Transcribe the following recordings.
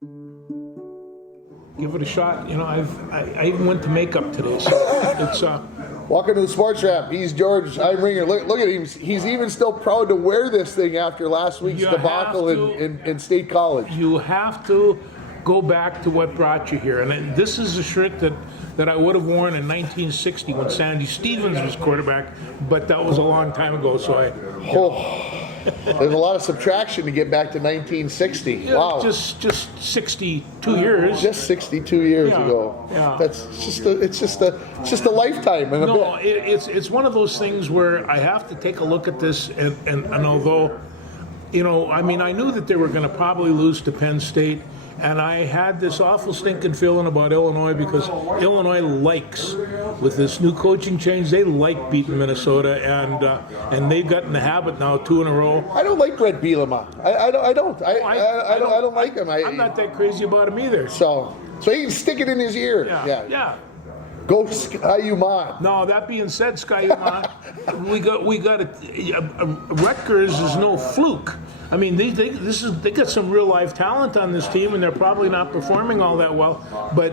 Give it a shot. You know, I even went to makeup today, so it's Welcome to the Sports Wrap. He's George Eimringer. Look at him. He's even still proud to wear this thing after last week's debacle in State College. You have to go back to what brought you here. And this is a shirt that I would have worn in 1960 when Sandy Stevens was quarterback, but that was a long time ago, so there's a lot of subtraction to get back to 1960. Yeah, wow. Just 62 years. Just 62 years ago. Yeah. That's it's just a lifetime. And no, it's one of those things where I have to take a look at this, and although, you know, I mean, I knew that they were going to probably lose to Penn State. And I had this awful stinking feeling about Illinois because Illinois likes, with this new coaching change, they like beating Minnesota, and they've gotten the habit now 2 in a row. I don't like Brett Bielema. I don't like him. I'm not that crazy about him either. So he can stick it in his ear. Yeah. Go Skyuman. No, that being said, Skyuman, we got Rutgers is no fluke. I mean, they got some real life talent on this team, and they're probably not performing all that well. But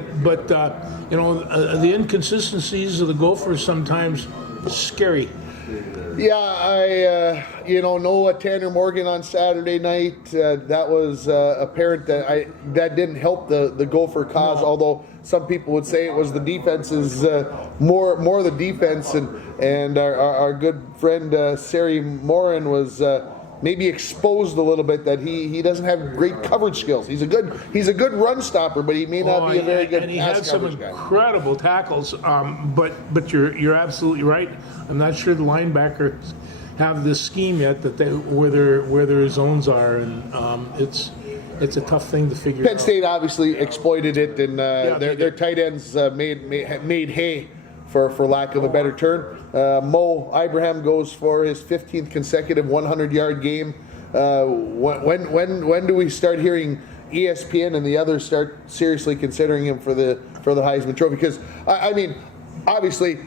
you know, the inconsistencies of the Gophers sometimes scary. Yeah, I know Tanner Morgan on Saturday night. That was apparent that didn't help the Gopher cause. No. Although some people would say it was the defense's more the defense, and our good friend Sari Morin was. Maybe exposed a little bit that he doesn't have great coverage skills. He's a good run stopper, but he may not be a very good and he pass had some coverage guy. Incredible tackles. But you're absolutely right. I'm not sure the linebackers have this scheme yet that where their zones are, and it's a tough thing to figure out. Penn State obviously exploited it, and their tight ends made hay. For lack of a better term. Mo Ibrahim goes for his 15th consecutive 100-yard game. When do we start hearing ESPN and the others start seriously considering him for the Heisman Trophy? Because I mean, obviously,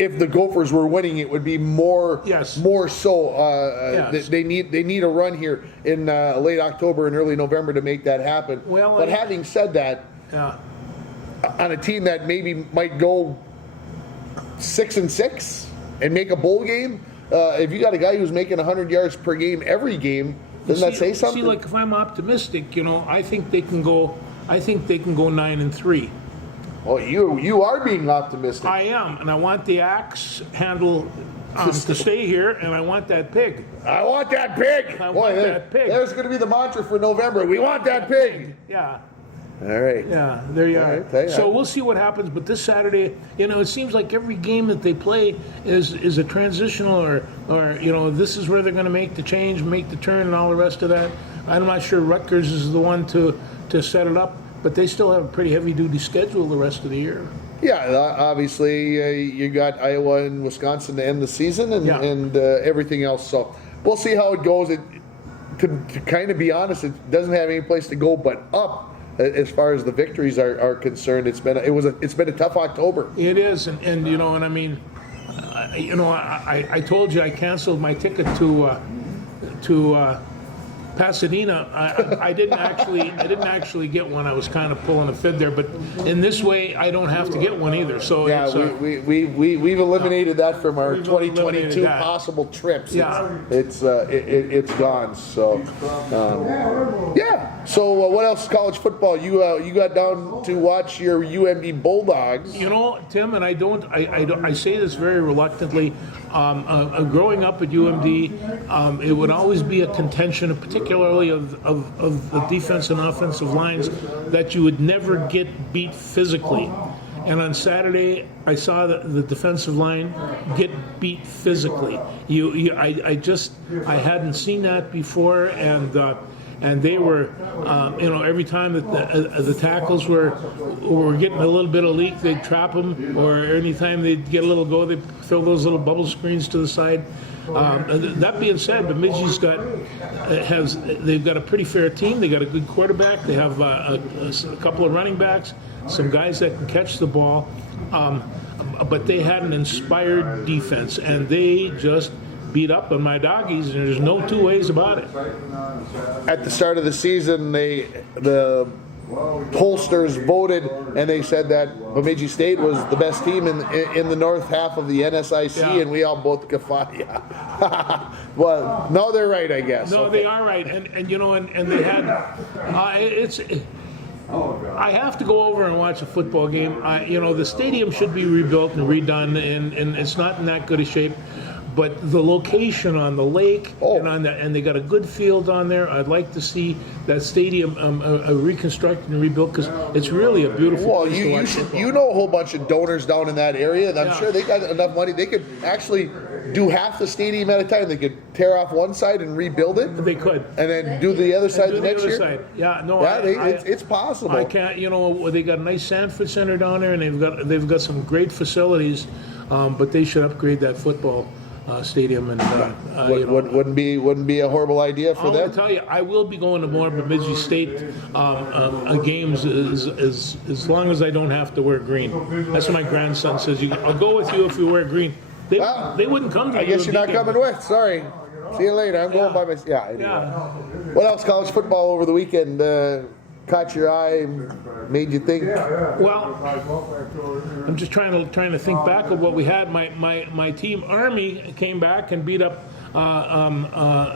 if the Gophers were winning, it would be more so. Yes. They need a run here in late October and early November to make that happen. But having said that, on a team that maybe might go 6-6 and make a bowl game. If you got a guy who's making 100 yards per game every game, doesn't that say something? See, like if I'm optimistic, you know, I think they can go 9-3. Well, you are being optimistic. I am, and I want the axe handle to stay here, and I want that pig. I want that pig. That pig. There's going to be the mantra for November. We want that pig. Yeah. All right. Yeah, there you are. Right, so we'll see what happens. But this Saturday, you know, it seems like every game that they play is a transitional, or you know, this is where they're going to make the change, make the turn, and all the rest of that. I'm not sure Rutgers is the one to set it up, but they still have a pretty heavy-duty schedule the rest of the year. Yeah, obviously you got Iowa and Wisconsin to end the season, and everything else. So we'll see how it goes. To kind of be honest, it doesn't have any place to go but up. As far as the victories are concerned, it's been a tough October. It is, and you know, and I mean, I told you I canceled my ticket to Pasadena. I didn't actually get one. I was kind of pulling a fid there, but in this way, I don't have to get one either. So yeah, we've eliminated that from our 2022 possible trips. Yeah, it's gone. So yeah. So what else? College football. You got down to watch your UMD Bulldogs. You know, Tim, and I say this very reluctantly. Growing up at UMD, it would always be a contention, particularly of the defense and offensive lines, that you would never get beat physically. And on Saturday, I saw the defensive line get beat physically. I hadn't seen that before, and they were, every time that the tackles were getting a little bit of leak, they'd trap them, or anytime they'd get a little go, they'd throw those little bubble screens to the side. That being said, Bemidji's they've got a pretty fair team. They got a good quarterback. They have a couple of running backs, some guys that can catch the ball, but they had an inspired defense, and they just beat up on my doggies, and there's no two ways about it. At the start of the season, the pollsters voted, and they said that Bemidji State was the best team in the north half of the NSIC, Yeah. and we all both guffaw. Yeah. Well, no, they're right, I guess. No, Okay. they are right, and you know, and they had, I have to go over and watch a football game. You know, the stadium should be rebuilt and redone, and it's not in that good a shape. But the location on the lake, Oh. and they got a good field on there. I'd like to see that stadium reconstructed and rebuilt, because it's really a beautiful Well, place to watch. you know a whole bunch of donors down in that area, and I'm Yeah. sure they got enough money. They could actually do half the stadium at a time. They could tear off one side and rebuild it, They could. and then do the other side Do the the next other year. side. Yeah, no, Yeah, it's possible. I can't. You know, they got a nice Sanford Center down there, and they've got some great facilities, but they should upgrade that football stadium. And you know, Wouldn't be a horrible idea for I'm them. going to tell you, I will be going to more Bemidji State games as long as I don't have to wear green. That's what my grandson says. I'll go with you if you wear green. They wouldn't come to I guess you're not UMD game. coming with. Sorry. See you later. I'm going by myself. Yeah. Anyway. Yeah. What else? College football over the weekend caught your eye, made you think. Well, I'm just trying to think back of what we had. My team Army came back and beat up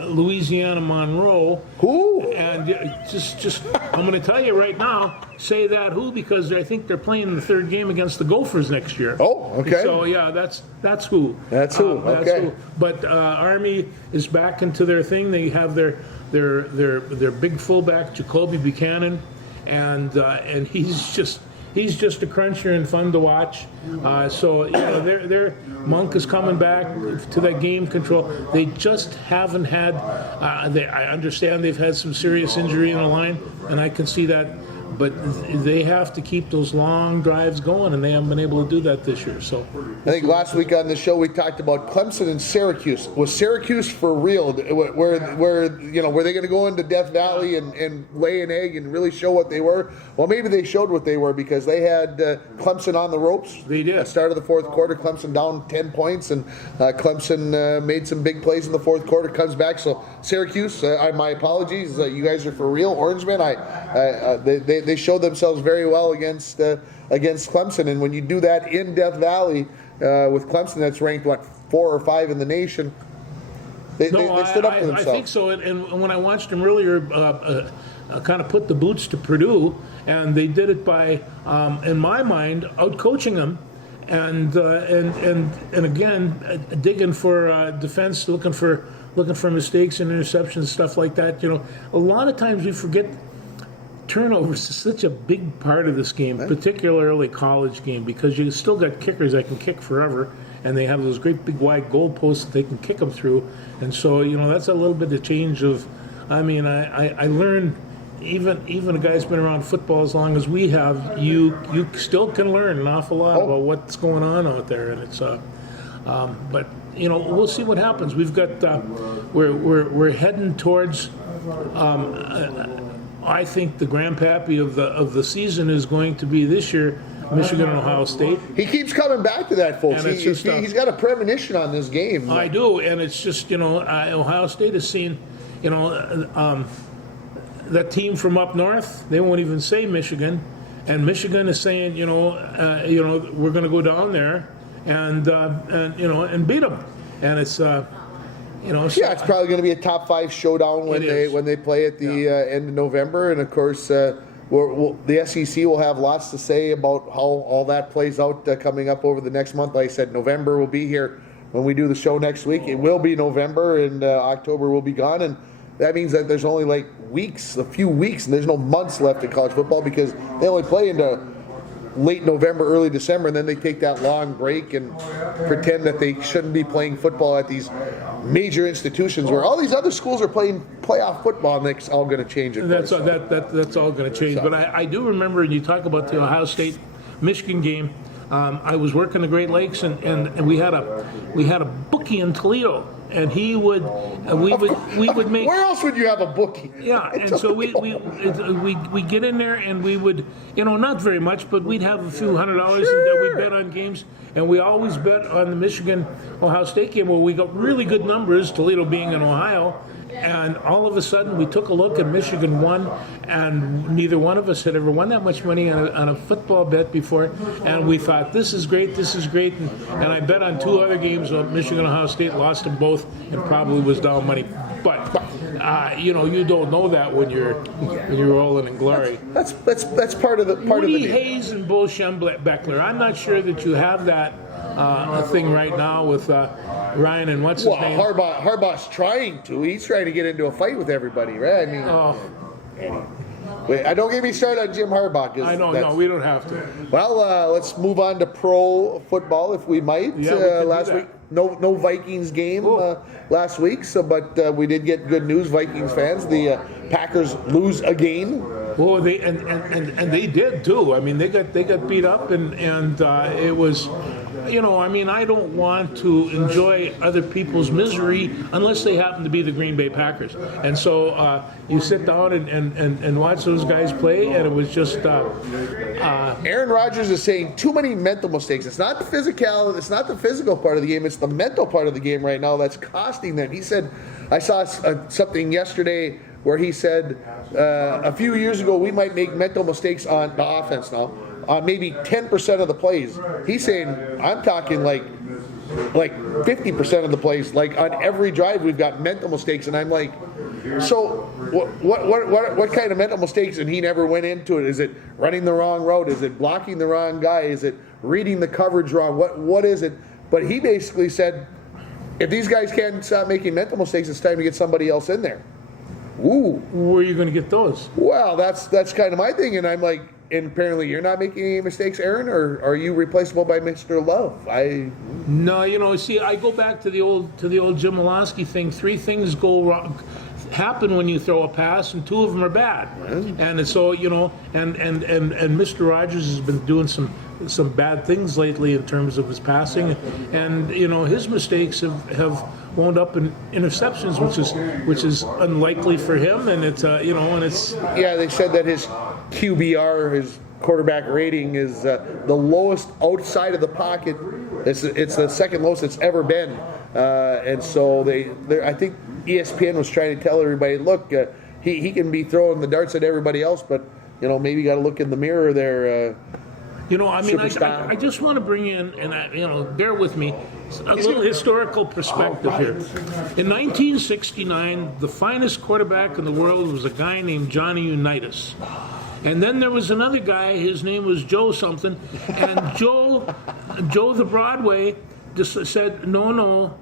Louisiana Monroe. Who? And just I'm going to tell you right now, say that who, because I think they're playing the third game against the Gophers next year. Oh, okay. So yeah, that's who. That's who, okay. But Army is back into their thing. They have their big fullback Jacoby Buchanan, and he's just a cruncher and fun to watch. So you know, their Monk is coming back to that game control. They just haven't had. I understand they've had some serious injury in the line, and I can see that. But they have to keep those long drives going, and they haven't been able to do that this year. So I think last week on the show we talked about Clemson and Syracuse. Was Syracuse for real? Where you know, were they going to go into Death Valley and lay an egg and really show what they were? Well, maybe they showed what they were, because they had Clemson on the ropes. They did. At the start of the fourth quarter, Clemson down 10 points, and Clemson made some big plays in the fourth quarter, comes back. So Syracuse, my apologies, you guys are for real. Orangemen, they showed themselves very well against Clemson, and when you do that in Death Valley with Clemson, that's ranked 4 or 5 in the nation. They stood up for themselves. I think so. And when I watched them earlier, kind of put the boots to Purdue, and they did it by, in my mind, out-coaching them, and again digging for defense, looking for mistakes and interceptions, stuff like that. You know, a lot of times we forget. Turnovers is such a big part of this game, particularly college game, because you still got kickers that can kick forever, and they have those great big wide goal posts that they can kick them through. And so, you know, that's a little bit of change of. I mean, I learned, even a guy's been around football as long as we have, you still can learn an awful lot about what's going on out there, and it's but you know, we'll see what happens. We've got we're heading towards. I think the grandpappy of the season is going to be this year, Michigan and Ohio State. He keeps coming back to that, folks. And it's just, He's got a premonition on this game. I do, and it's just, you know, Ohio State has seen, you know, that team from up north. They won't even say Michigan, and Michigan is saying, you know, we're going to go down there and you know, and beat them, and it's. You know, so Yeah, it's probably going to be a top 5 showdown when they play at the end of November, and of course, the SEC will have lots to say about how all that plays out coming up over the next month. Like I said, November will be here when we do the show next week. It will be November, and October will be gone, and that means that there's only like a few weeks, and there's no months left in college football, because they only play into late November, early December, and then they take that long break and pretend that they shouldn't be playing football at these major institutions where all these other schools are playing playoff football, and it's all going to change. That's all going to change. But I do remember, and you talk about the Ohio State Michigan game. I was working the Great Lakes, and we had a bookie in Toledo, and we would make. Where else would you have a bookie? Yeah, and so we get in there, and we would, you know, not very much, but we'd have a few $100 that we bet on games, and we always bet on the Michigan Ohio State game where we got really good numbers, Toledo being in Ohio, And all of a sudden, we took a look and Michigan won, and neither one of us had ever won that much money on a football bet before. And we thought, this is great, this is great. And I bet on 2 other games, Michigan, Ohio State, lost them both, and probably was down money. But you don't know that when you're rolling in glory. That's part of the Woody deal. Hayes and Bo Schembechler. I'm not sure that you have that thing right now with Ryan and what's his name. Harbaugh's trying to. He's trying to get into a fight with everybody, right? I mean, wait, don't get me started on Jim Harbaugh. I know, no, we don't have to. Well, let's move on to pro football, if we might. Yeah, we can last do that. week, no Vikings game last week. But we did get good news, Vikings fans. The Packers lose again. Oh, they and they did too. I mean, they got beat up, and it was, I don't want to enjoy other people's misery unless they happen to be the Green Bay Packers. And so you sit down and watch those guys play, and it was just. Aaron Rodgers is saying too many mental mistakes. It's not the physical. It's not the physical part of the game. It's the mental part of the game right now that's costing them. He said, I saw something yesterday where he said a few years ago we might make mental mistakes on the offense now, on maybe 10% of the plays. He's saying, I'm talking like 50% of the plays. Like on every drive we've got mental mistakes, and I'm like, so what kind of mental mistakes? And he never went into it. Is it running the wrong route? Is it blocking the wrong guy? Is it reading the coverage wrong? What is it? But he basically said, if these guys can't stop making mental mistakes, it's time to get somebody else in there. Ooh. Where are you going to get those? Well, that's kind of my thing, and I'm like, and apparently you're not making any mistakes, Aaron, or are you replaceable by Mr. Love? No, see, I go back to the old Jim Malosky thing. 3 things go wrong, happen when you throw a pass, and 2 of them are bad. And so and Mr. Rogers has been doing some bad things lately in terms of his passing, and his mistakes have wound up in interceptions, which is unlikely for him, and it's and it's they said that his QBR, his quarterback rating, is the lowest outside of the pocket. It's the second lowest it's ever been, and so I think ESPN was trying to tell everybody, look, he can be throwing the darts at everybody else, but maybe you got to look in the mirror there. I just want to bring in, and bear with me, a little historical perspective here. In 1969, the finest quarterback in the world was a guy named Johnny Unitas. And then there was another guy, his name was Joe something, and Joe the Broadway just said, no,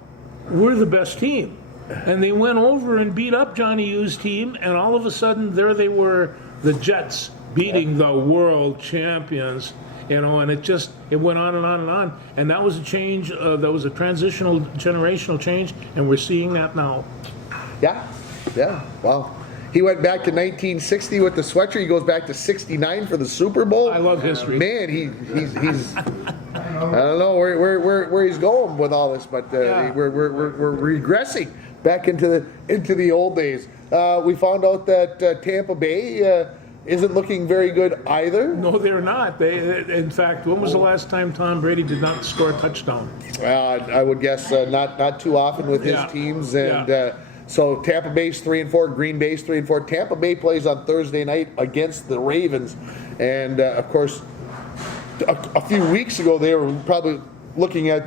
we're the best team. And they went over and beat up Johnny U's team, and all of a sudden, there they were, the Jets, beating the world champions. And it went on and on and on. And that was a change, that was a generational change, and we're seeing that now. Yeah, wow. He went back to 1960 with the sweatshirt. He goes back to 69 for the Super Bowl. I love history. Man, he's I don't know where he's going with all this, but we're regressing back into the old days. We found out that Tampa Bay isn't looking very good either. No, they're not. In fact, when was the last time Tom Brady did not score a touchdown? I would guess not too often with his teams, and so Tampa Bay's 3-4, Green Bay's 3-4. Tampa Bay plays on Thursday night against the Ravens, and of course, a few weeks ago they were probably looking at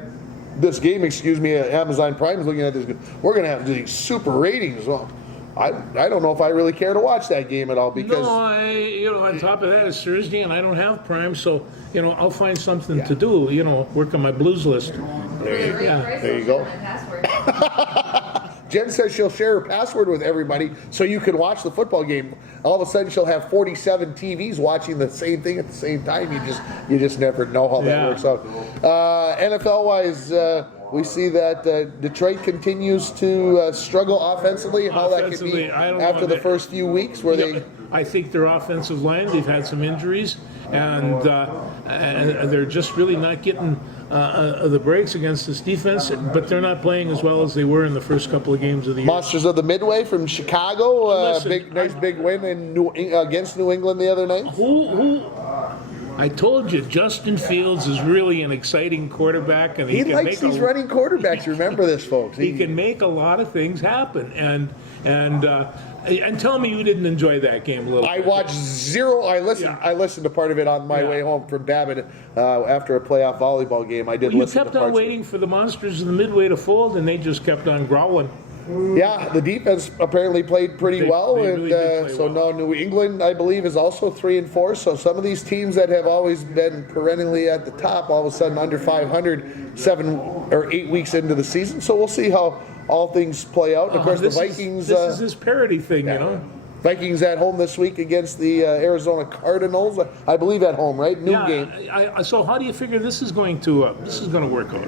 this game. Amazon Prime is looking at this. We're going to have these super ratings. Well, I don't know if I really care to watch that game at all because on top of that it's Thursday and I don't have Prime, so I'll find something to do. Work on my blues list. There you go. Jen says she'll share her password with everybody so you can watch the football game. All of a sudden, she'll have 47 TVs watching the same thing at the same time. You just never know how that works out. NFL-wise, we see that Detroit continues to struggle offensively. How that could be after the first few weeks where they... I think their offensive line, they've had some injuries, and they're just really not getting the breaks against this defense, but they're not playing as well as they were in the first couple of games of the year. Monsters of the Midway from Chicago, nice big win against New England the other night. I told you, Justin Fields is really an exciting quarterback, and he likes these running quarterbacks. Remember this, folks. He can make a lot of things happen, and And tell me you didn't enjoy that game a little I bit. watched zero. I listened. Yeah. I listened to part of it on my Yeah. way home from Babbitt after a playoff volleyball game. I did You listen kept to on parts of it. waiting for the monsters of the Midway to fold, and they just kept on growling. Yeah, the defense apparently played pretty They well, really and did play so well. now New England, I believe, is also 3-4. So some of these teams that have always been perennially at the top, all of a sudden under 500, 7 or 8 weeks into the season. So we'll see how all things play out. And of course, the Vikings. This is this parody thing, you know. Vikings at home this week against the Arizona Cardinals, I believe at home, right? New game. So how do you figure this is going to work out?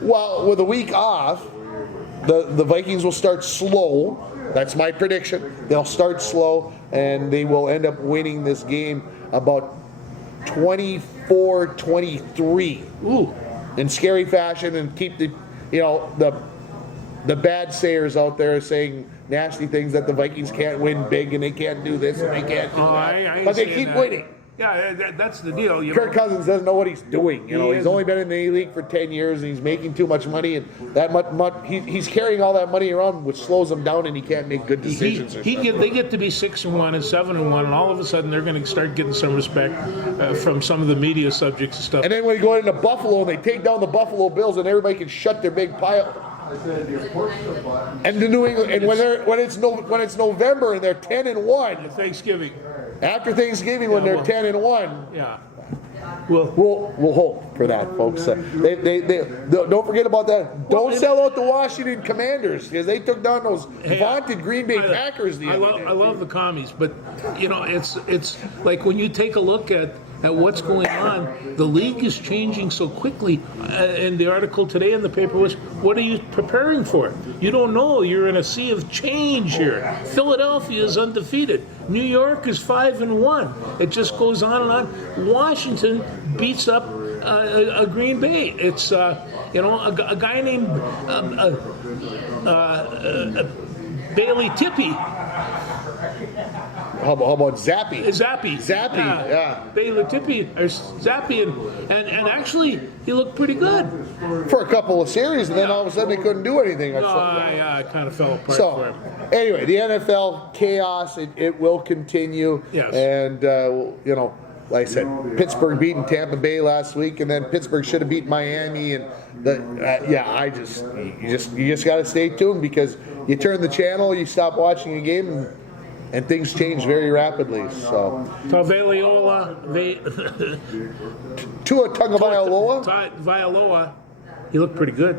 Well, with a week off, the Vikings will start slow. That's my prediction. They'll start slow, and they will end up winning this game about 24-23 Ooh, in scary fashion, and keep the bad sayers out there saying nasty things that the Vikings can't win big and they can't do this and they can't do that. I ain't But they saying keep that. winning. Yeah, that's the deal. You Kirk know? Cousins doesn't know what he's doing. He He's isn't. only been in the A-League for 10 years, and he's making too much money, and that he's carrying all that money around, which slows him down, and he can't make good decisions. They get to be 6-1 and 7-1, and all of a sudden they're going to start getting some respect from some of the media subjects and stuff. And then when you go into Buffalo and they take down the Buffalo Bills, and everybody can shut their big pile. And the New England, and when it's November and they're 10-1 Thanksgiving, after Thanksgiving when they're 10-1. yeah. Well, We'll hope for that, folks. Don't forget about that. Don't sell out the Washington Commanders because they took down those vaunted Green Bay Packers the other day. I love the commies, but it's like when you take a look at what's going on, the league is changing so quickly. And the article today in the paper was, what are you preparing for? You don't know. You're in a sea of change here. Philadelphia is undefeated. New York is 5-1. It just goes on and on. Washington beats up a Green Bay. It's a guy named Bailey Tippy. How about Zappy? Zappy. Yeah. Bailey Tippy, or Zappy, and actually, he looked pretty good. For a couple of series, and then all of a sudden they couldn't do anything. It kind of fell apart for So, him. anyway, the NFL chaos, it will continue. Yes. And, like I said, Pittsburgh beating Tampa Bay last week, and then Pittsburgh should have beat Miami. And you just got to stay tuned because you turn the channel, you stop watching a game, and things change very rapidly. So, Tagovailoa, Tua Tagovailoa. Vailoa, he looked pretty good.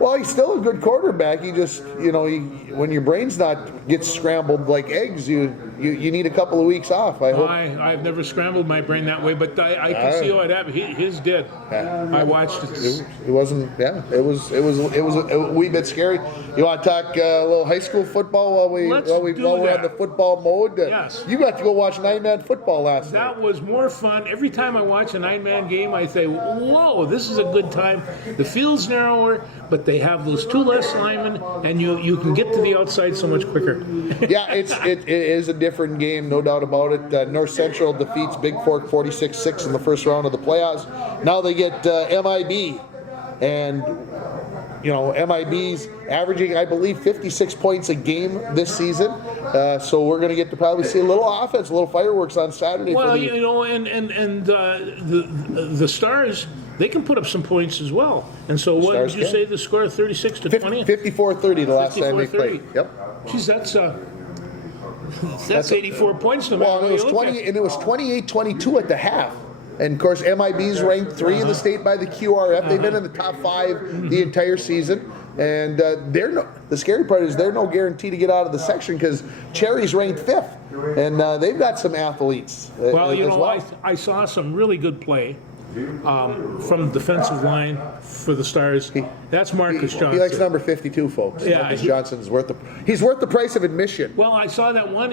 Well, he's still a good quarterback. He just, when your brain's gets scrambled like eggs, you need a couple of weeks off. I hope. I've never scrambled my brain that way, but I can see how it happened. His did. I watched it. It wasn't. Yeah, it was a wee bit scary. You want to talk a little high school football while we're do on that. the football mode? Yes. You got to go watch 9-man football last night. That was more fun. Every time I watch a 9-man game, I say, whoa, this is a good time. The field's narrower, but they have those 2 less linemen, and you can get to the outside so much quicker. Yeah, it is a different game, no doubt about it. North Central defeats Big Fork 46-6 in the first round of the playoffs. Now they get MIB, and MIB's averaging, I believe, 56 points a game this season. So we're going to get to probably see a little offense, a little fireworks on Saturday. Well, the Stars, they can put up some points as well. And so what did you say the score, 36-20? 54-30 the last time they 54-30. played. Yep. Geez, that's 84 points no matter Well, where it was you look at. it was 28-22 at the half. And of course, MIB's ranked 3 in the state by the QRF. They've been in the top 5 the entire season, and the scary part is they're no guarantee to get out of the section because Cherry's ranked 5th, and they've got some athletes. Well, I saw some really good play from the defensive line for the Stars. That's Marcus Johnson. He likes number 52, folks. Yeah, Marcus Johnson's worth the price of admission. Well, I saw that one.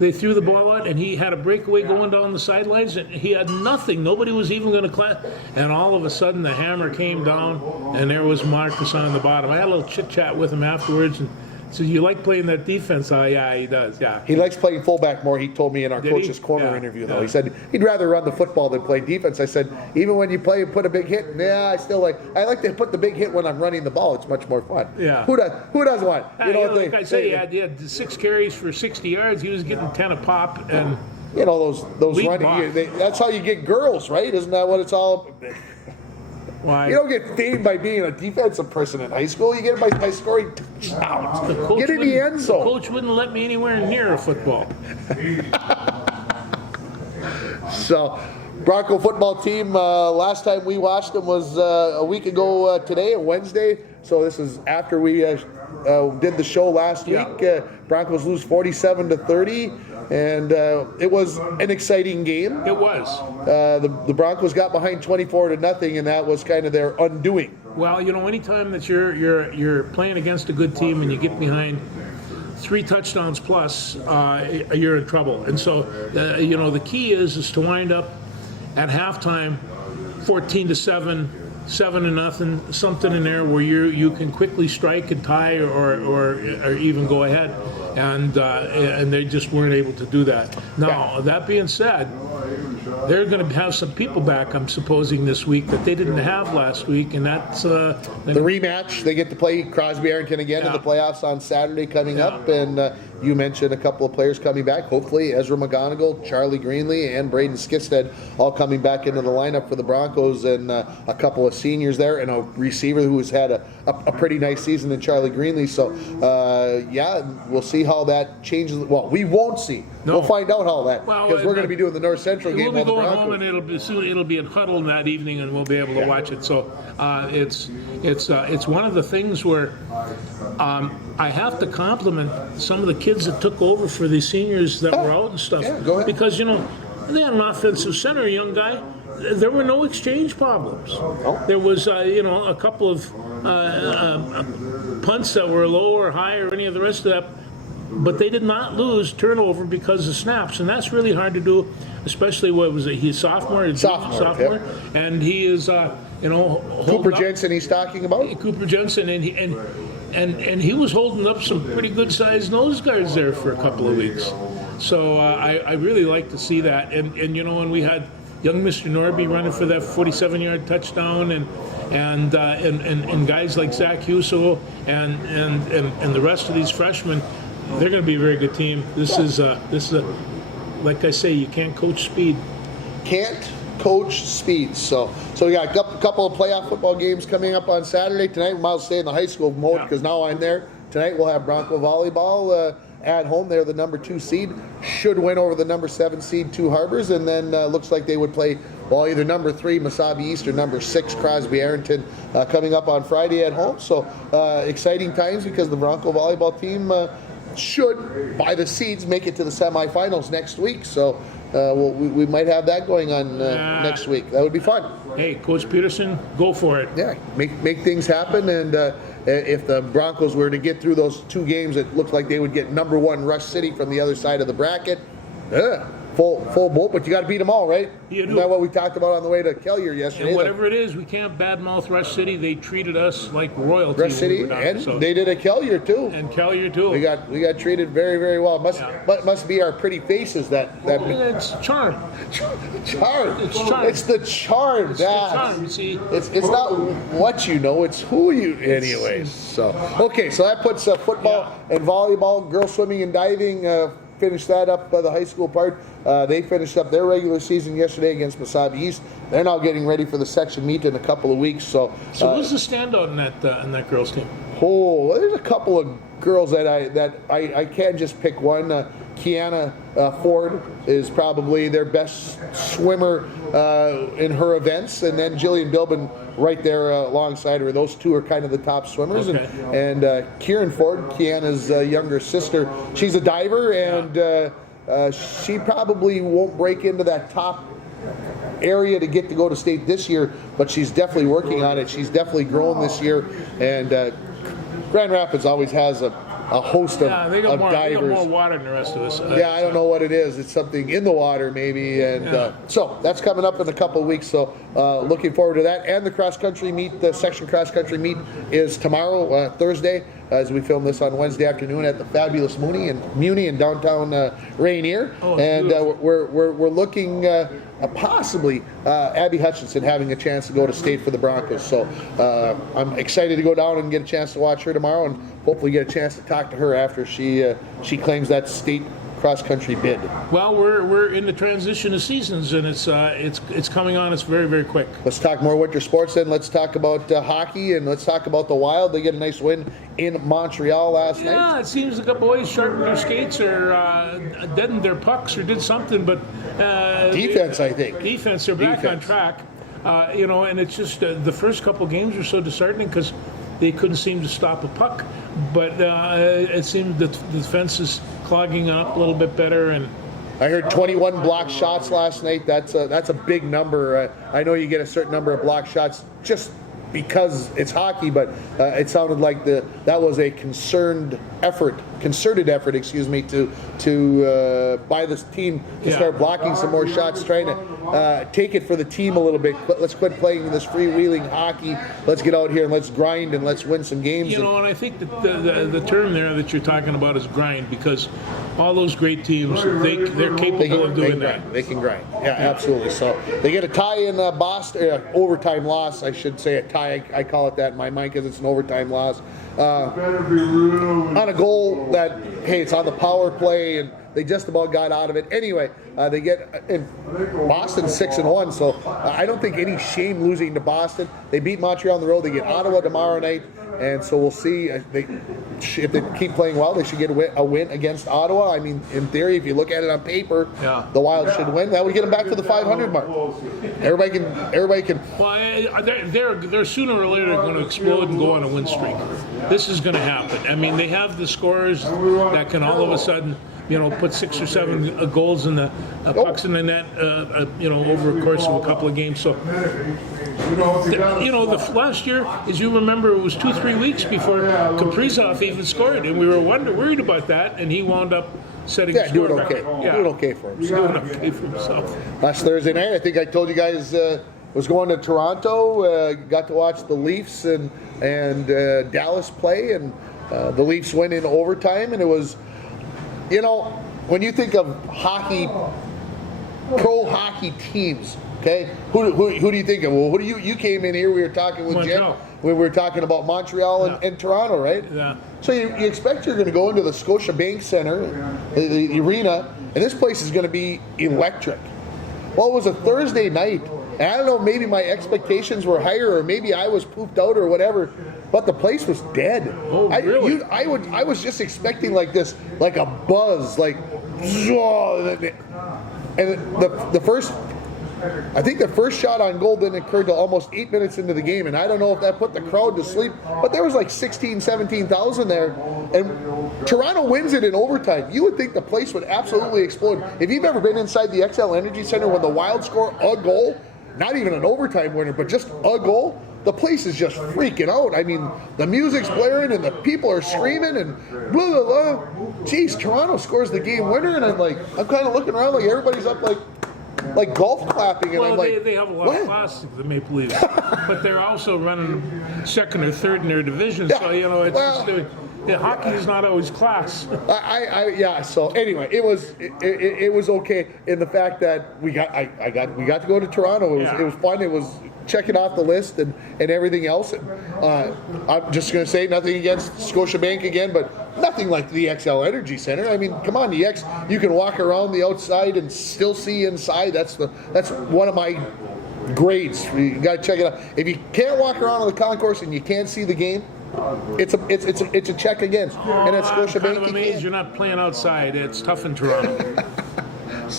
They threw the ball out, and he had a breakaway going down the sidelines, and he had nothing. Nobody was even going to clap. And all of a sudden, the hammer came down, and there was Marcus on the bottom. I had a little chit-chat with him afterwards, and So you like playing that defense? Oh, yeah, he does. Yeah. He likes playing fullback more. He told me in our Did he? coach's corner Yeah, interview, though. yeah. He said he'd rather run the football than play defense. I said, even when you play and put a big hit, I like to put the big hit when I'm running the ball. It's much more fun. Yeah. Who does want? Like I said, he had 6 carries for 60 yards. He was getting 10 a pop, and those Lead running. block. That's how you get girls, right? Isn't that what it's all? why? You don't get famed by being a defensive person in high school. You get it by scoring touchdowns. The coach Get in the wouldn't- end zone. The coach wouldn't let me anywhere near a football. So, Bronco football team, last time we watched them was a week ago today, on Wednesday. So this is after we did the show last Yeah. week. Broncos lose 47-30, and it was an exciting game. It was. The Broncos got behind 24-0, and that was kind of their undoing. Well, anytime that you're playing against a good team and you get behind 3 touchdowns plus, you're in trouble. And so, the key is to wind up at halftime 14-7, 7-0, something in there where you can quickly strike and tie or even go ahead. And they just weren't able to do that. Now, that being said, they're going to have some people back, I'm supposing, this week that they didn't have last week, and that's The rematch, they get to play Crosby Arrington again in the playoffs on Saturday coming up, and you mentioned a couple of players coming back. Hopefully, Ezra McGonigal, Charlie Greenlee, and Braden Skistad all coming back into the lineup for the Broncos, and a couple of seniors there, and a receiver who has had a pretty nice season in Charlie Greenlee. So, we'll see how that changes. Well, we won't see. No. We'll find out how that, Well, because we're going to be doing the North Central game we'll on be the going Broncos. home, and it'll be in huddle that evening, and we'll be able to watch it. So it's one of the things where I have to compliment some of the kids that took over for the seniors that were out and stuff. Yeah, go ahead. Because they had an offensive center, a young guy. There were no exchange problems. There was a couple of punts that were low or high or any of the rest of that. But they did not lose turnover because of snaps, and that's really hard to do, especially he's sophomore. Sophomore, and he is Cooper Jensen he's talking about? Cooper Jensen, and he was holding up some pretty good sized nose guards there for a couple of weeks. So I really like to see that, and when we had young Mr. Norby running for that 47-yard touchdown, and guys like Zach Huso and the rest of these freshmen. They're going to be a very good team. This is like I say, you can't coach speed. Can't coach speed. So we got a couple of playoff football games coming up on Saturday. Tonight we might stay in the high school mode because now I'm there. Tonight we'll have Bronco volleyball at home. They're the number 2 seed. Should win over the number 7 seed, Two Harbors, and then looks like they would play either number 3 Mesabi East or number 6 Crosby Arrington coming up on Friday at home. So exciting times because the Bronco volleyball team should, by the seeds, make it to the semifinals next week. So we might have that going on next week. That would be fun. Hey, Coach Peterson, go for it. Yeah, make things happen. And if the Broncos were to get through those 2 games, it looked like they would get number 1 Rush City from the other side of the bracket. Full boat, but you got to beat them all, right? You do. Isn't that what we talked about on the way to Kelliher yesterday? And whatever it is, we can't badmouth Rush City. They treated us like royalty. Rush when City, we were down, and so. they did at Kelliher too. And Kelliher too. We got treated very, very well. Must be our pretty faces that It's charm. charm. It's charm. It's the charm. It's the charm. You see. It's not what you know, it's who you. Anyways, so that puts football and volleyball, girls swimming and diving. Finished that up the high school part. They finished up their regular season yesterday against Mesabi East. They're now getting ready for the section meet in a couple of weeks. So who's the standout in that girls team? there's a couple of girls that I can't just pick one. Kiana Ford is probably their best swimmer in her events, and then Jillian Bilbin right there alongside her. Those 2 are kind of the top swimmers. Okay. And Kieran Ford, Kiana's younger sister, she's a diver, and she probably won't break into that top area to get to go to state this year, but she's definitely working on it. She's definitely grown this year, and Grand Rapids always has a host of They got divers. more water than the rest of us. I don't know what it is. It's something in the water maybe, and so that's coming up in a couple of weeks. So looking forward to that. And the cross country meet, the section cross country meet, is tomorrow, Thursday. as we film this on Wednesday afternoon at the fabulous Muni in downtown Rainier. Oh, and beautiful. we're looking possibly Abby Hutchinson having a chance to go to state for the Broncos. So I'm excited to go down and get a chance to watch her tomorrow, and hopefully get a chance to talk to her after she claims that state cross-country bid. Well, we're in the transition of seasons, and it's coming on us very, very quick. Let's talk more winter sports then. Let's talk about hockey, and let's talk about the Wild. They get a nice win in Montreal last night. Yeah, it seems like the boys sharpened their skates or deadened their pucks or did something, but Defense, I think. Defense, they're back on Defense. track. And it's just the first couple games were so disheartening because they couldn't seem to stop a puck. But it seemed that the defense is clogging up a little bit better. And I heard 21 blocked shots last night. That's a big number. I know you get a certain number of blocked shots just because it's hockey, but it sounded like that was a concerted effort, to by this team to start blocking some more shots, trying to take it for the team a little bit. Let's quit playing this freewheeling hockey. Let's get out here and let's grind and let's win some games. and I think that the term there that you're talking about is grind, because all those great teams, they're capable of doing that. They can grind. Yeah, absolutely. So they get a tie in Boston, overtime loss, I should say. A tie, I call it that in my mind because it's an overtime loss. On a goal that, hey, it's on the power play, and they just about got out of it. Anyway, they get in Boston 6-1, so I don't think any shame losing to Boston. They beat Montreal on the road. They get Ottawa tomorrow night, and so we'll see. If they keep playing well, they should get a win against Ottawa. I mean, in theory, if you look at it on paper, the Wild should win. That would get them back to the 500 mark. Everybody can. Well, they're sooner or later going to explode and go on a win streak. This is going to happen. I mean, they have the scorers that can all of a sudden, put 6 or 7 goals in the pucks in the net, over the course of a couple of games. So, the last year, as you remember, it was 2-3 weeks before Kaprizov even scored, and we were worried about that, and he wound up setting the doing score okay. record. Doing okay for him. Doing okay for himself. Last Thursday night, I think I told you guys, was going to Toronto. Got to watch the Leafs and Dallas play, and the Leafs went in overtime, and it was, when you think of hockey, pro hockey teams, okay, who do you think of? Well, you came in here, we were talking with Montreal. Jen. We were talking about Montreal and Toronto, right? Yeah. So you expect you're going to go into the Scotiabank Center, the arena, and this place is going to be electric. Well, it was a Thursday night, and I don't know, maybe my expectations were higher, or maybe I was pooped out or whatever, but the place was dead. Oh, really? I was just expecting like this, like a buzz, like, and the first. I think the first shot on goal didn't occur till almost 8 minutes into the game, and I don't know if that put the crowd to sleep, but there was like 17,000 there, and Toronto wins it in overtime. You would think the place would absolutely explode. If you've ever been inside the XL Energy Center when the Wild score a goal, not even an overtime winner, but just a goal, the place is just freaking out. I mean, the music's blaring and the people are screaming and blah, blah, blah. Geez, Toronto scores the game winner, and I'm kind of looking around like everybody's up like golf clapping, and Well, I'm like, they have a lot what? of class, the Maple Leafs, but they're also running second or third in their division. So it's hockey is not always class. So anyway, it was okay in the fact that we got to go to Toronto. It was fun. It was checking off the list and everything else. I'm just going to say nothing against Scotiabank again, but nothing like the XL Energy Center. I mean, come on, you can walk around the outside and still see inside. That's one of my grades. You got to check it out. If you can't walk around on the concourse and you can't see the game, it's a check against. And at Scotiabank, I'm kind of amazed you're not playing outside. It's tough in Toronto.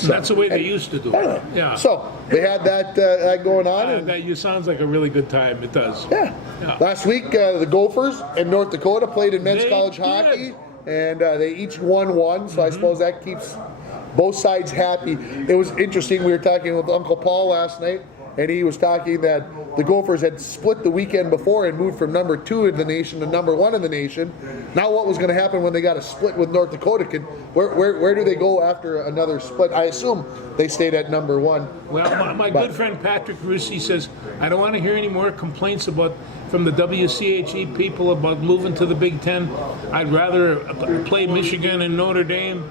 That's the way they used to do it. Yeah. So they had that going on. And That sounds like a really good time. It does. Yeah. Last week, the Gophers in North Dakota played in men's They college did. hockey, and they each won one. So I suppose that keeps both sides happy. It was interesting. We were talking with Uncle Paul last night, and he was talking that the Gophers had split the weekend before and moved from number 2 in the nation to number 1 in the nation. Now what was going to happen when they got a split with North Dakota? Where do they go after another split? I assume they stayed at number 1. Well, my good friend Patrick Russi says, I don't want to hear any more complaints from the WCHE people about moving to the Big Ten. I'd rather play Michigan and Notre Dame,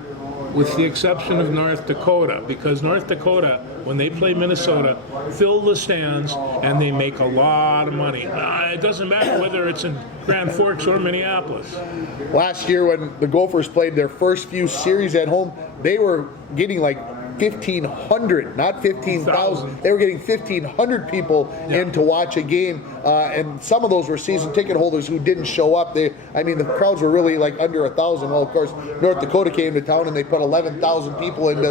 with the exception of North Dakota, because North Dakota, when they play Minnesota, fill the stands and they make a lot of money. It doesn't matter whether it's in Grand Forks or Minneapolis. Last year when the Gophers played their first few series at home, they were getting like 1,500, not 15,000. They were getting 1,500 people in to watch a game, and some of those were season ticket holders who didn't show up. The crowds were really like under 1,000. Well, of course, North Dakota came to town and they put 11,000 people into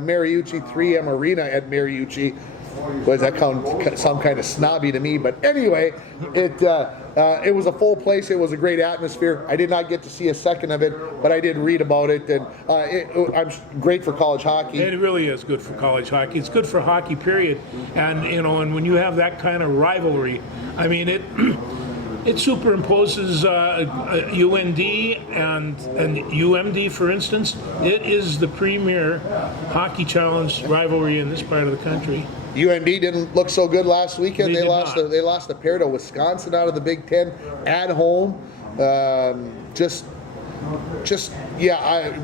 Mariucci 3M Arena at Mariucci. Does that sound kind of snobby to me? But anyway, it was a full place. It was a great atmosphere. I did not get to see a second of it, but I did read about it, and I'm great for college hockey. It really is good for college hockey. It's good for hockey, period. And and when you have that kind of rivalry, it superimposes UND and UMD, for instance. It is the premier hockey challenge rivalry in this part of the country. UND didn't look so good last weekend. They lost a pair to Wisconsin out of the Big Ten at home.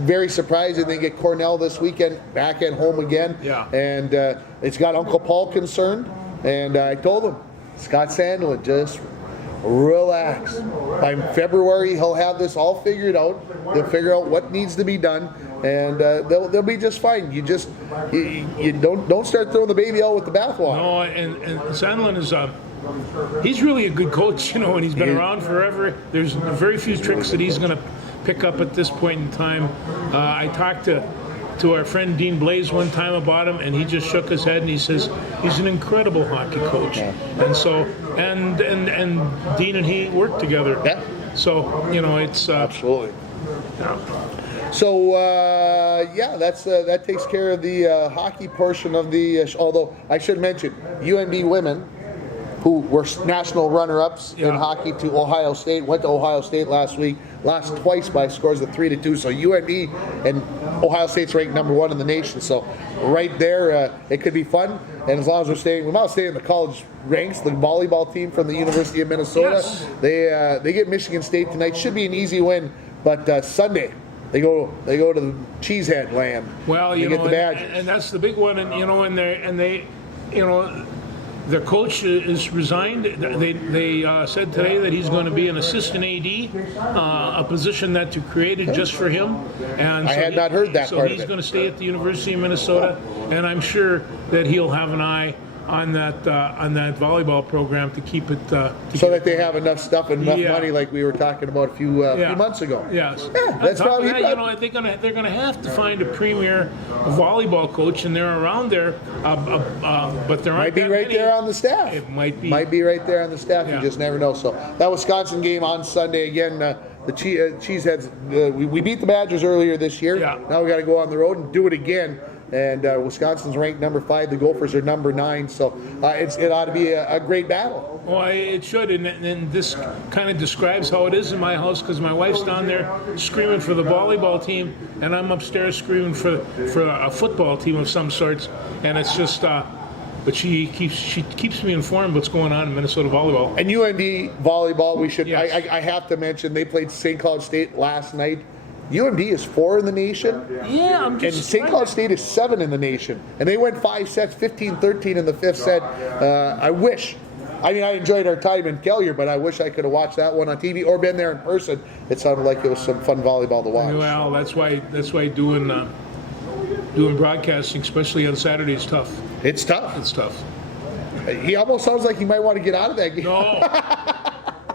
Very surprising. They get Cornell this weekend back at home again. Yeah. And it's got Uncle Paul concerned. And I told him, Scott Sandlin, just relax. By February, he'll have this all figured out. They'll figure out what needs to be done, and they'll be just fine. You don't start throwing the baby out with the bathwater. No, and Sandlin is he's really a good coach, and he's been around forever. There's very few tricks that he's going to pick up at this point in time. I talked to our friend Dean Blaze one time about him, and he just shook his head and he says he's an incredible hockey coach. And so and Dean and he work together. Yeah. So it's absolutely. Yeah. So that takes care of the hockey portion of the. Although I should mention UND women, who were national runner-ups in hockey to Ohio State, went to Ohio State last week, lost twice by scores of 3-2. So UND and Ohio State's ranked number 1 in the nation. So right there, it could be fun. And as long as we might stay in the college ranks. The volleyball team from the University of Minnesota, yes. They get Michigan State tonight. Should be an easy win, but Sunday. They go to the Cheesehead land. Well, get the badge, and that's the big one. And they their coach is resigned. They said today that he's going to be an assistant AD, a position that you created just for him. And I had not heard that so part of it. So he's going to stay at the University of Minnesota, and I'm sure that he'll have an eye on that volleyball program to keep it so that they have enough stuff and enough money, like we were talking about a few months ago. Yes, that's probably that, they're gonna have to find a premier volleyball coach, and they're around there, but there aren't might be right many. there on the staff. It might be right there on the staff. Yeah. You just never know. So that Wisconsin game on Sunday again. The Cheeseheads. We beat the Badgers earlier this year. Yeah. Now we got to go on the road and do it again. And Wisconsin's ranked number 5. The Gophers are number 9. So it ought to be a great battle. Well, it should, and this kind of describes how it is in my house, because my wife's down there screaming for the volleyball team, and I'm upstairs screaming for a football team of some sorts, and it's just. But she keeps me informed what's going on in Minnesota volleyball. And UND volleyball, we should. Yes. I have to mention they played St. Cloud State last night. UND is 4 in the nation. Yeah, I'm just. And St. Cloud State is 7 in the nation. And they went 5 sets, 15-13 in the 5th set. I wish. I enjoyed our time in Kelliher, but I wish I could have watched that one on TV or been there in person. It sounded like it was some fun volleyball to watch. Well, that's why doing broadcasting, especially on Saturday, is tough. It's tough. It's tough. He almost sounds like he might want to get out of that game.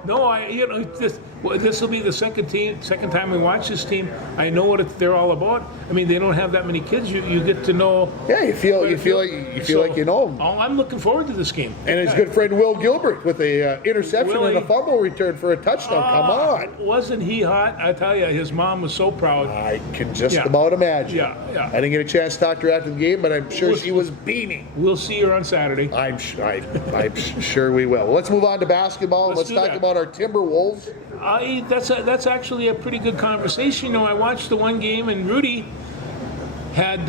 No, Well, this will be the second time we watch this team. I know what they're all about. I mean, they don't have that many kids. You get to know. Yeah, you feel like you know them. Oh, I'm looking forward to this game. And his good friend Will Gilbert with a interception Willie. and a fumble return for a touchdown. Come on. Wasn't he hot? I tell you, his mom was so proud. I can just Yeah. about imagine. Yeah, yeah. I didn't get a chance to talk to her after the game, but I'm sure she was beaming. We'll see her on Saturday. I'm sure we will. Well, let's move on to basketball. Let's do talk that. about our Timberwolves. That's actually a pretty good conversation. You know, I watched the one game and Rudy had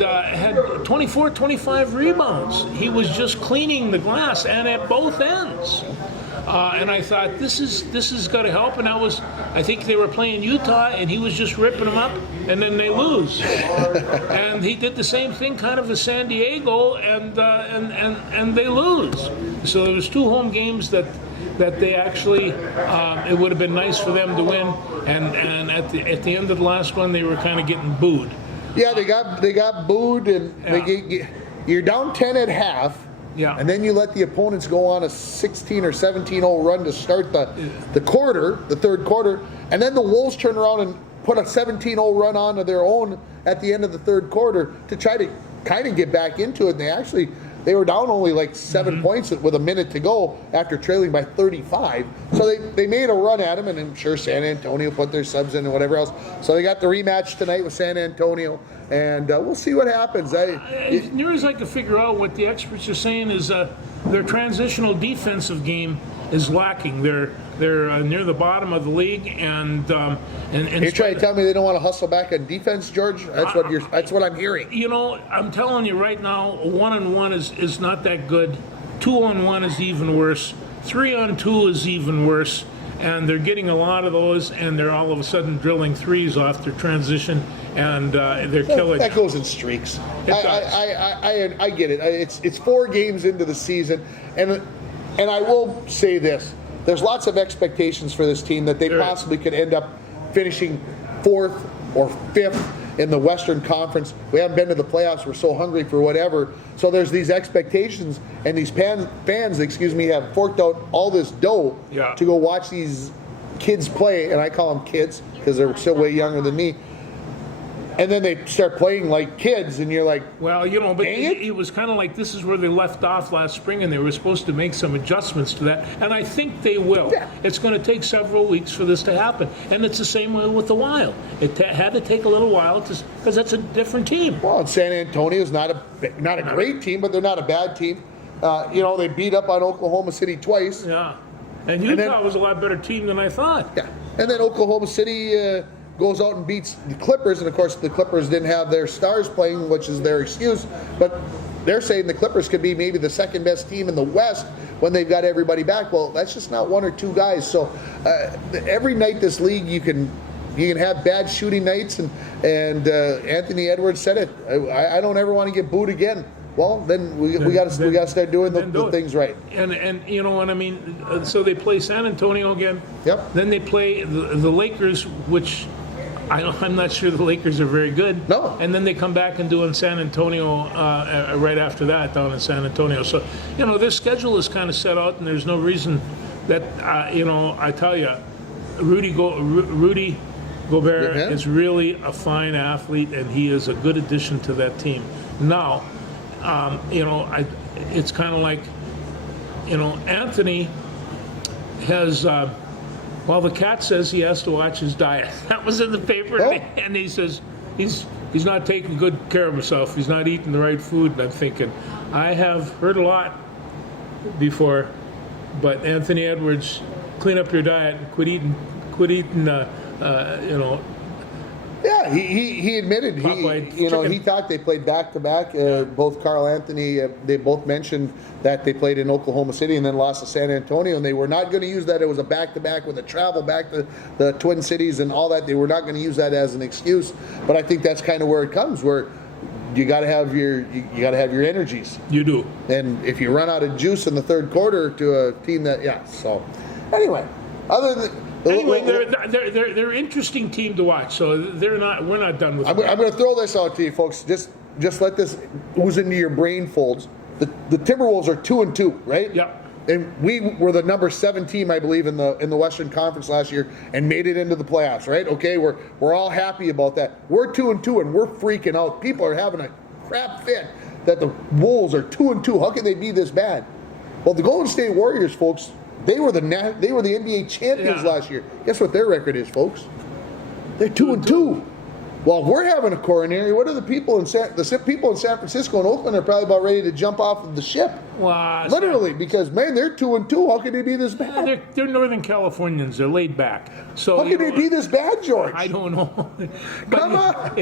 24, 25 rebounds. He was just cleaning the glass and at both ends. And I thought this is got to help. And I think they were playing Utah, and he was just ripping them up, and then they lose. And he did the same thing, kind of as San Diego, and they lose. So there was 2 home games that they actually it would have been nice for them to win. And at the end of the last one, they were kind of getting booed. Yeah, they got booed, and you're down 10 at half. Yeah. And then you let the opponents go on a 16 or 17-0 run to start the third quarter, and then the Wolves turn around and put a 17-0 run on of their own at the end of the third quarter to try to kind of get back into it. And they were down only like 7 points with a minute to go after trailing by 35. So they made a run at them, and I'm sure San Antonio put their subs in and whatever else. So they got the rematch tonight with San Antonio, and we'll see what happens. As near as I can figure out, what the experts are saying is their transitional defensive game is lacking. They're near the bottom of the league, and You're trying to tell me they don't want to hustle back on defense, George? That's what I'm hearing. You know, I'm telling you right now, 1-on-1 is not that good. 2-on-1 is even worse. 3-on-2 is even worse. And they're getting a lot of those, and they're all of a sudden drilling threes off their transition, and they're killing. That goes in streaks. I get it. It's 4 games into the season, and I will say this: there's lots of expectations for this team that they possibly could end up finishing 4th or 5th in the Western Conference. We haven't been to the playoffs. We're so hungry for whatever. So there's these expectations, and these fans, have forked out all this dough to go watch these kids play, and I call them kids because they're still way younger than me. And then they start playing like kids, and you're like, well, you know, but dang it. it was kind of like this is where they left off last spring, and they were supposed to make some adjustments to that, and I think they will. Yeah. It's going to take several weeks for this to happen, and it's the same way with the Wild. It had to take a little while because that's a different team. well, and San Antonio is not a great team, but they're not a bad team. They beat up on Oklahoma City twice. Yeah, and Utah was a lot better team than I thought. Yeah, and then Oklahoma City goes out and beats the Clippers, and of course the Clippers didn't have their stars playing, which is their excuse, but they're saying the Clippers could be maybe the second best team in the West when they've got everybody back. Well, that's just not 1 or 2 guys. So every night this league you can have bad shooting nights, and Anthony Edwards said it. I don't ever want to get booed again. Well, then we got to start doing the things right. And you know what I mean. So they play San Antonio again. Yep. Then they play the Lakers, which I'm not sure the Lakers are very good. No. And then they come back and do in San Antonio right after that, down in San Antonio. So you know their schedule is kind of set out, and there's no reason that I tell you, Rudy Gobert is really a fine athlete, and he is a good addition to that team. Now, it's kind of like, Anthony has. Well, the cat says he has to watch his diet. That was in the paper, and he says he's not taking good care of himself. He's not eating the right food. And I'm thinking, I have heard a lot before, but Anthony Edwards, clean up your diet and quit eating. Yeah, he admitted he thought they played back to back. Both Carl Anthony, they both mentioned that they played in Oklahoma City and then lost to San Antonio, and they were not going to use that. It was a back to back with a travel back to the Twin Cities and all that. They were not going to use that as an excuse. But I think that's kind of where it comes, where you got to have your energies. You do. And if you run out of juice in the third quarter to a team so anyway, other than. Anyway, they're an interesting team to watch. So we're not done with. I'm going to throw this out to you, folks. Just let this ooze into your brain folds. The Timberwolves are 2-2, right? Yep. And we were the number 7 team, I believe, in the Western Conference last year, and made it into the playoffs. Right? Okay, we're all happy about that. We're 2-2, and we're freaking out. People are having a crap fit that the Wolves are 2-2. How can they be this bad? Well, the Golden State Warriors, folks, they were the NBA champions last year. Guess what their record is, folks? They're 2-2. Well, we're having a coronary. What are the people in San Francisco and Oakland are probably about ready to jump off of the ship? Well, Literally, because man, they're 2-2. How can they be this bad? they're Northern Californians. They're laid back. So How can they be this bad, George? I don't know. Come on.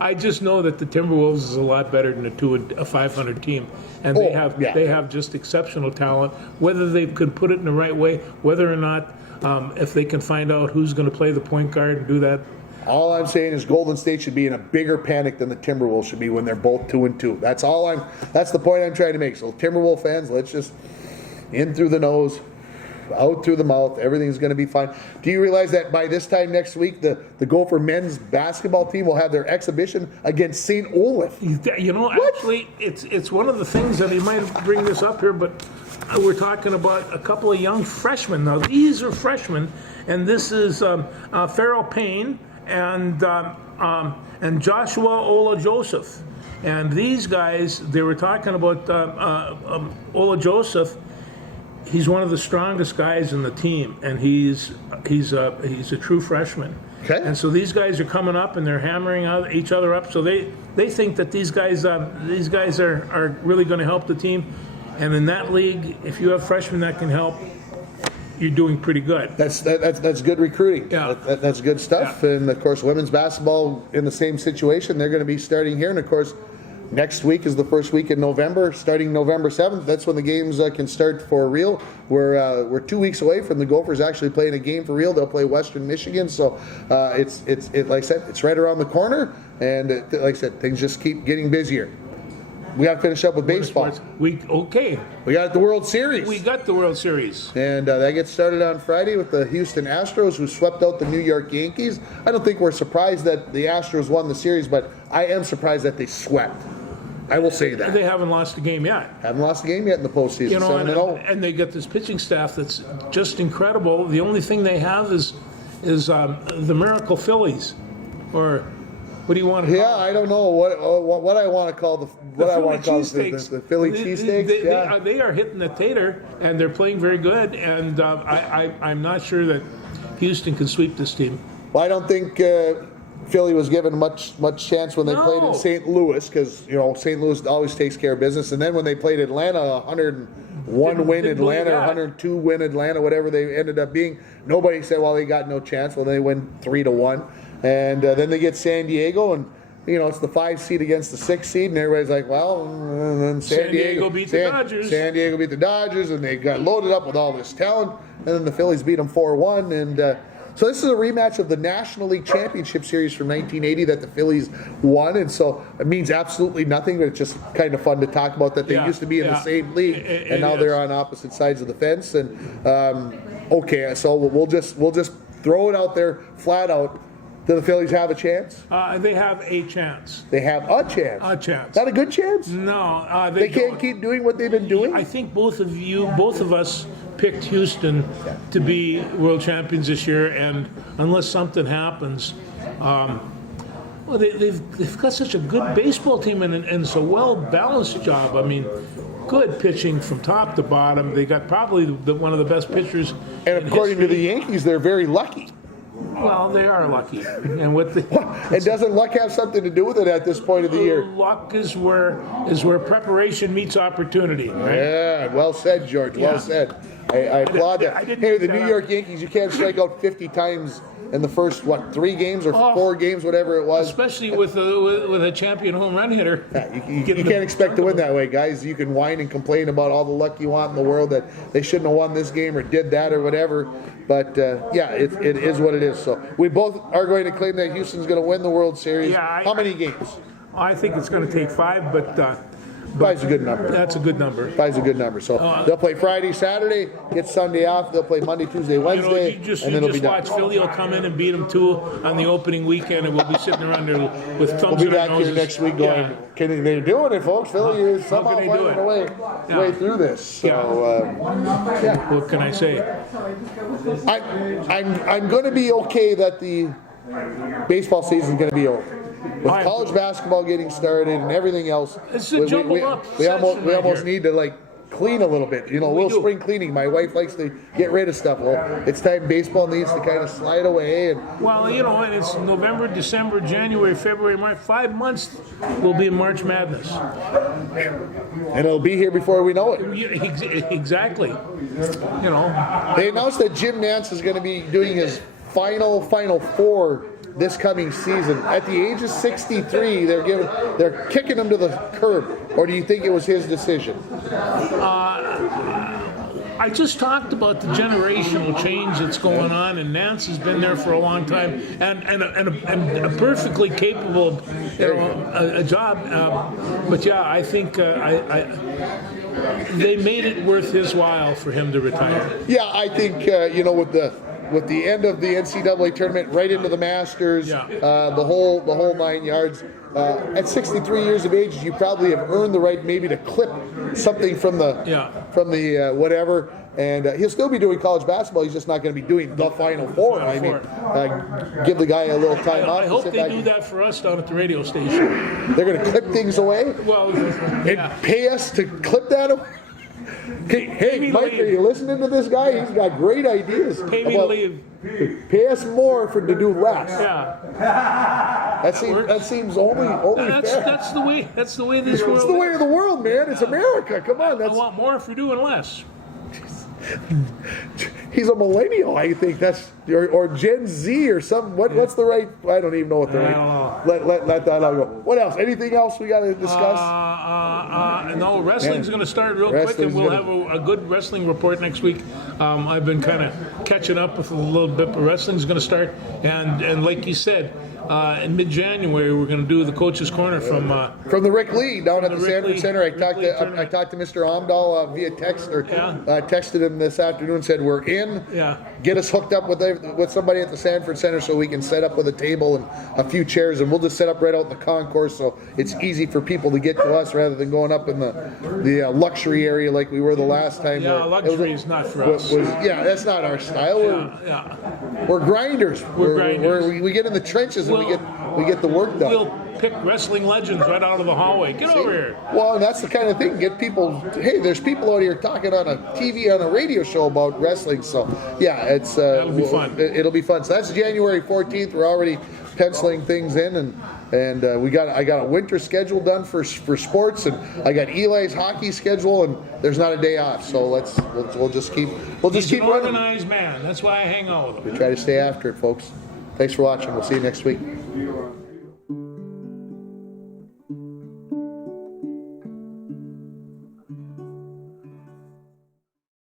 I just know that the Timberwolves is a lot better than a 500 team, and they have just exceptional talent. Whether they could put it in the right way, whether or not, if they can find out who's going to play the point guard and do that. All I'm saying is Golden State should be in a bigger panic than the Timberwolves should be when they're both 2-2. That's the point I'm trying to make. So Timberwolves fans, let's just in through the nose, out through the mouth. Everything's going to be fine. Do you realize that by this time next week, the Gopher men's basketball team will have their exhibition against St. Olaf? Actually, it's one of the things that he might bring this up here, but we're talking about a couple of young freshmen. Now, these are freshmen, and this is Farrell Payne and Joshua Ola Joseph. And these guys, they were talking about Ola Joseph. He's one of the strongest guys in the team, and he's a true freshman. Okay. And so these guys are coming up, and they're hammering each other up. So they think that these guys are really going to help the team. And in that league, if you have freshmen that can help, you're doing pretty good. That's good recruiting. Yeah. That's good stuff. Yeah. And of course, women's basketball in the same situation. They're going to be starting here, and of course, next week is the first week in November, starting November 7th. That's when the games can start for real. We're 2 weeks away from the Gophers actually playing a game for real. They'll play Western Michigan. So it's like I said, it's right around the corner, and like I said, things just keep getting busier. We got to finish up with baseball. We got the World Series. We got the World Series. And that gets started on Friday with the Houston Astros, who swept out the New York Yankees. I don't think we're surprised that the Astros won the series, but I am surprised that they swept. I will say that. They haven't lost a game yet. Haven't lost a game yet in the postseason. 7-0. And they get this pitching staff that's just incredible. The only thing they have is the Miracle Phillies, or what do you want to call I don't know what I want to call the Philly cheesesteaks. They are hitting the tater, and they're playing very good. And I'm not sure that Houston can sweep this team. Well, I don't think Philly was given much chance when they played in St. Louis, because St. Louis always takes care of business. And then when they played Atlanta, 101 win Atlanta, 102 win Atlanta, whatever they ended up being, nobody said, well, they got no chance. Well, they win 3-1. And then they get San Diego, and it's the 5 seed against the 6 seed, and everybody's like, well, and then San Diego beat the Dodgers. San Diego beat the Dodgers, and they got loaded up with all this talent, and then the Phillies beat them 4-1, and so this is a rematch of the National League Championship Series from 1980 that the Phillies won, and so it means absolutely nothing, but it's just kind of fun to talk about that they used to be in the same league, and now they're on opposite sides of the fence, and so we'll just throw it out there flat out. Do the Phillies have a chance? They have a chance. They have a chance. A chance. Not a good chance? No, they can't keep doing what they've been doing? I think both of us picked Houston to be world champions this year, and unless something happens, they've got such a good baseball team and it's a well-balanced job. I mean, good pitching from top to bottom. They got probably one of the best pitchers. And according to the Yankees, they're very lucky. Well, they are lucky, and and doesn't luck have something to do with it at this point of the year? Luck is where preparation meets opportunity. Right? Yeah, well said, George. Yeah. Well said. I applaud that. Hey, the New York Yankees, you can't strike out 50 times in the first 3 games or 4 games, whatever it was. Especially with a champion home run hitter. Yeah, you can't expect to win that way, guys. You can whine and complain about all the luck you want in the world that they shouldn't have won this game or did that or whatever. But it is what it is. So we both are going to claim that Houston's going to win the World Series. Yeah, How many games? I think it's going to take 5, but Five's a good number. That's a good number. Five's a good number. So they'll play Friday, Saturday, get Sunday off. They'll play Monday, Tuesday, You know, Wednesday, you just and then it'll be done. watch Philly will come in and beat them 2 on the opening weekend, and we'll be sitting around there with thumbs We'll be in our back noses. here next week going, Yeah. they're doing it, folks. Philly is How somehow can they do finding it? a way Yeah. through this. So, What can I say? I'm going to be okay that the baseball season is going to be over. With I'm- college basketball getting started and everything else, It's a jumbled up session we right almost here. need to like clean a little bit. You know, a little do. spring cleaning. My wife likes to get rid of stuff. Well, it's time baseball needs to kind of slide away. And Well, you know, and it's November, December, January, February, March. 5 months will be in March Madness. it'll be here before we know it. Exactly. You know, They announced that Jim Nance is going to be doing his final four this coming season. At the age of 63, they're kicking him to the curb. Or do you think it was his decision? I just talked about the generational change that's going on, and Nance has been there for a long time, and a perfectly capable, you know, a job. But yeah, I think they made it worth his while for him to retire. Yeah, I think you know, with the end of the NCAA tournament, right into the Masters, Yeah. the whole 9 yards. At 63 years of age, you probably have earned the right maybe to clip something from the whatever. And he'll still be doing college basketball. He's just not going to be doing the Final Four. I mean, give the guy a little time out. I hope they do that for us down at the radio station. They're going to clip things away Well, and yeah. pay us to clip that away. Hey, me Mike, leave. are you listening to this guy? He's got great ideas. Pay me to leave. Pay us more to do less. Yeah, That seems only fair. that's the way. That's the way this world. It's the way of the world, man. It's America. Come on, I want more if you're doing less. he's a millennial. I think that's or Gen Z or something. What's the right? I don't even know what the I right. don't Let that out go. What else? Anything else we got to discuss? No, wrestling's Man, going to start real quick, and wrestling's we'll gonna- have a good wrestling report next week. I've been kind of catching up with a little bit, but wrestling's going to start, and like you said, in mid-January we're going to do the Coach's Corner from From the Rick Lee down at the Rick Sanford Lee- Center, I Rick Lee talked tournament. to Mr. Omdahl via text or Yeah. texted him this afternoon. Said we're in. Yeah. Get us hooked up with somebody at the Sanford Center so we can set up with a table and a few chairs, and we'll just set up right out in the concourse so it's easy for people to get to us rather than going up in the luxury area like we were the last time. Yeah, where luxury is not for us. Yeah, that's not our style. Yeah. We're grinders. We're grinders. We get in the trenches and we get the work done. We'll pick wrestling legends right out of the hallway. Get over here. Well, and that's the kind of thing. Get people. Hey, there's people out here talking on a TV, on a radio show about wrestling. So, yeah, it's That'll be fun. It'll be fun. So that's January 14th. We're already penciling things in, and I got a winter schedule done for sports, and I got Eli's hockey schedule, and there's not a day off. So we'll just keep He's an running. organized man. That's why I hang out with him. We try to stay after it, folks. Thanks for watching. We'll see you next week.